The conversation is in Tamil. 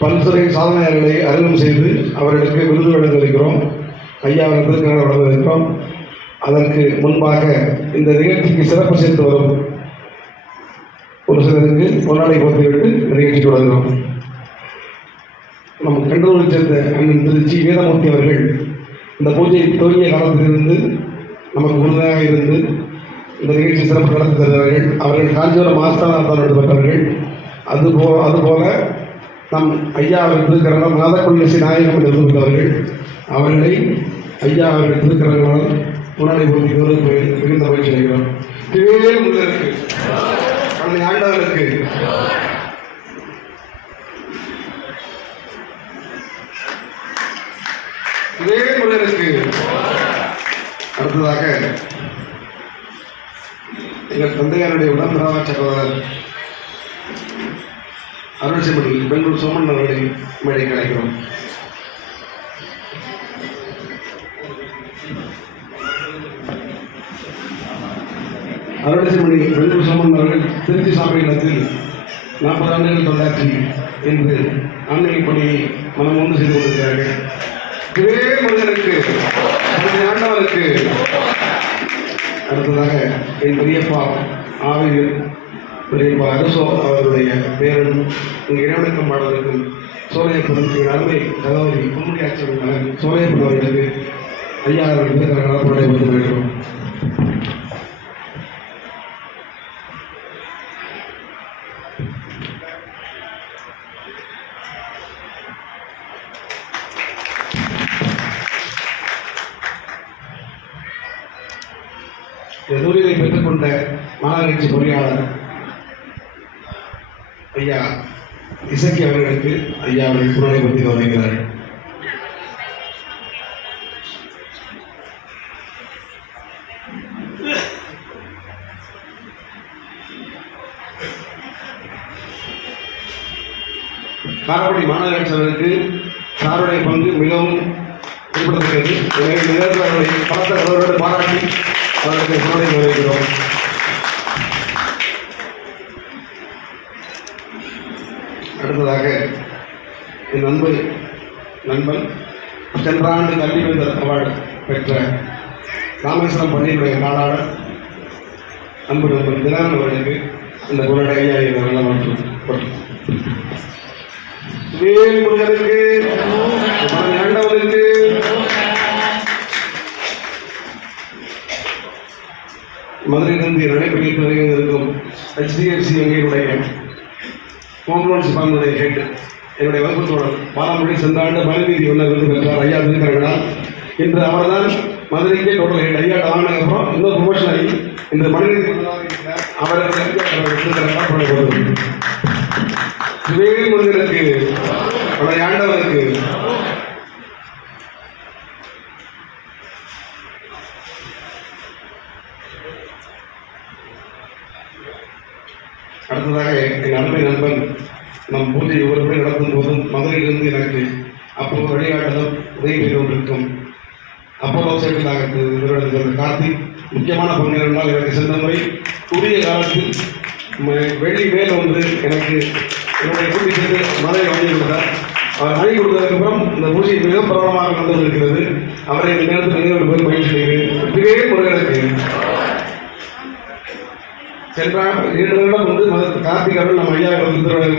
பல்துறை சாதனையாளர்களை அறிமுகம் செய்து அவர்களுக்கு விருது வழங்க இருக்கிறோம் ஐயா அவர்களுக்கு வழங்க இருக்கிறோம் அதற்கு முன்பாக இந்த நிகழ்ச்சிக்கு சிறப்பு சேர்த்து வரும் ஒரு சிலருக்கு பொன்னாடை கொடுத்துவிட்டு நிகழ்ச்சி தொடங்குகிறோம் நம் கண்டூரில் சேர்ந்த அண்ணன் திருச்சி வேதமூர்த்தி அவர்கள் இந்த பூஜை துவங்கிய காலத்திலிருந்து நமக்கு உறுதுணையாக இருந்து இந்த நிகழ்ச்சி சிறப்பு நடத்தி தருவார்கள் அவர்கள் காஞ்சிபுரம் ஆஸ்தானத்தால் பெற்றவர்கள் அதுபோ அதுபோல நம் ஐயா அவர்கள் திருக்கரங்கள் நாதக்குள்ளசி நாயகம் என்று இருந்தவர்கள் அவர்களை. ஐயா அவர்கள் திருக்கரங்களால் முன்னாடி போட்டி கௌரவ மிகுந்த மகிழ்ச்சி அடைகிறோம். இதுவே முதலுக்கு. கடந்த ஆண்டவர்களுக்கு இதே முருகனுக்கு அடுத்ததாக எங்கள் தந்தையாருடைய உடன்பிறவா சகோதரர் அருள்சிமணி பெங்களூர் சோமன் அவர்களை மேடை கிடைக்கிறோம் அருள்சிமணி பெங்களூர் சோமன் அவர்கள் திருச்சி சாமியிடத்தில் நாற்பது ஆண்டுகள் தொண்டாற்றி என்று அன்னை பணியை மனம் ஒன்று செய்து கொண்டிருக்கிறார்கள். இதே மனிதனுக்கு ஆண்டவருக்கு அடுத்ததாக என் பெரியப்பா ஆவியில் பெரியப்பா அரசோ அவருடைய பேரனும் இங்கு இறைவணக்கம் பாடலுக்கும் சோழையப்பன் அருமை தகவலி கும்முடி ஆட்சியின் சோழையப்பன் அவர்களுக்கு ஐயா அவர்களுக்கு நலப்படை வந்து வேண்டும் நூலினை பெற்றுக்கொண்ட மாநகராட்சி பொறியாளர் ஐயா இசக்கி அவர்களுக்கு ஐயா அவர்கள் புறணை பற்றி கவனிக்கிறார் காரக்குடி மாநகராட்சி அவர்களுக்கு சாருடைய பங்கு மிகவும் குறிப்பிடத்தக்கது எனவே இந்த அவர்களை பலத்த அவர்களோடு பாராட்டி அவர்களுக்கு புறணை கவனிக்கிறோம் என் அன்பு நண்பன் சென்ற ஆண்டு கல்வி கல்விவேந்தர் அவார்டு பெற்ற ராமேஸ்வரம் பள்ளியினுடைய பாடாளர் அன்பு நண்பன் தினகரன் அவர்களுக்கு இந்த பொருளை ஐயா நல்ல மற்றும் வேல் ஆண்டவனுக்கு மதுரையிலிருந்து நடைபெற்று வருகிறதுக்கும் ஹெச்டிஎஃப்சி வங்கியினுடைய ஹோம் லோன்ஸ் டிபார்ட்மெண்ட்டுடைய ஹெட் என்னுடைய வகுப்பு தோழர் பாலாமொழி சென்ற மனுநீதி உள்ள விருது பெற்றார் ஐயா இருக்கிறார்களால் இன்று அவர்தான் மதுரைக்கே டோட்டல் ஹெட் ஐயா ஆனதுக்கு அப்புறம் இன்னொரு ப்ரொமோஷன் ஆகி இந்த மனுநீதி விருதாக இருக்கிறார். அவருக்கு அவர் எடுத்துக்கிறார் முருகனுக்கு அவருடைய ஆண்டவருக்கு அடுத்ததாக என் அன்பை நண்பன் நம் பூஜை ஒரு முறை நடத்தும் போதும் மதுரையிலிருந்து எனக்கு அப்போது வழிகாட்டுதல் உதவி செய்து கொண்டிருக்கும் அப்போலோ சேவையாக நிறுவனத்தில் கார்த்திக் முக்கியமான பங்கு என்றால் எனக்கு சென்ற முறை உரிய காலத்தில் வெள்ளி மேல் வந்து எனக்கு என்னுடைய கூட்டி சென்று மதுரை வாங்கி கொடுத்தார். அவர் வாங்கி கொடுத்ததுக்கப்புறம் இந்த பூஜை மிக பிரபலமாக நடந்து கொண்டிருக்கிறது அவரை இந்த நேரத்தில் நினைவு போய் பயிற்சி செய்கிறேன். முறையாக முருகனுக்கு சென்ற இரண்டு வருடம் வந்து மத கார்த்திக் நம்ம ஐயா அவர்கள்